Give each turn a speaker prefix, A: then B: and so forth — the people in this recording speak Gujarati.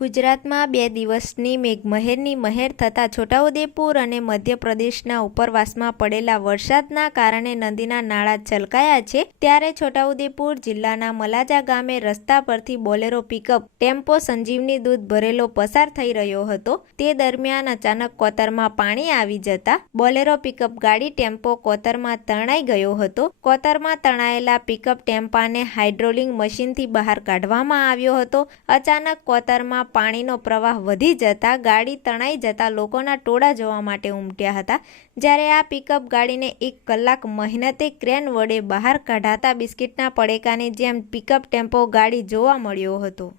A: ગુજરાતમાં બે દિવસની મેઘમહેરની મહેર થતાં છોટાઉદેપુર અને મધ્યપ્રદેશના ઉપરવાસમાં પડેલા વરસાદના કારણે નદીના નાળા છલકાયા છે, ત્યારે છોટાઉદેપુર જિલ્લાના મલાજા ગામે રસ્તા પરથી બોલેરો પિકઅપ ટેમ્પો સંજીવની દૂધ ભરેલો પસાર થઈ રહ્યો હતો. તે દરમિયાન અચાનક કોતરમાં પાણી આવી જતા બોલેરો પિકઅપ ગાડી ટેમ્પો કોતરમાં તણાઈ ગયો હતો. કોતરમાં તણાયેલા પિકઅપ ટેમ્પાને હાઇડ્રોલિંગ મશીનથી બહાર કાઢવામાં આવ્યો હતો. અચાનક કોતરમાં પાણીનો પ્રવાહ વધી જતા ગાડી તણાઈ જતા લોકોના ટોળા જોવા માટે ઉમટ્યા હતા. જ્યારે આ પિકઅપ ગાડીને એક કલાક મહેનતે ક્રેન વડે બહાર કઢાતા બિસ્કિટના પડેકાની જેમ પિકઅપ ટેમ્પો ગાડી જોવા મળ્યો હતો.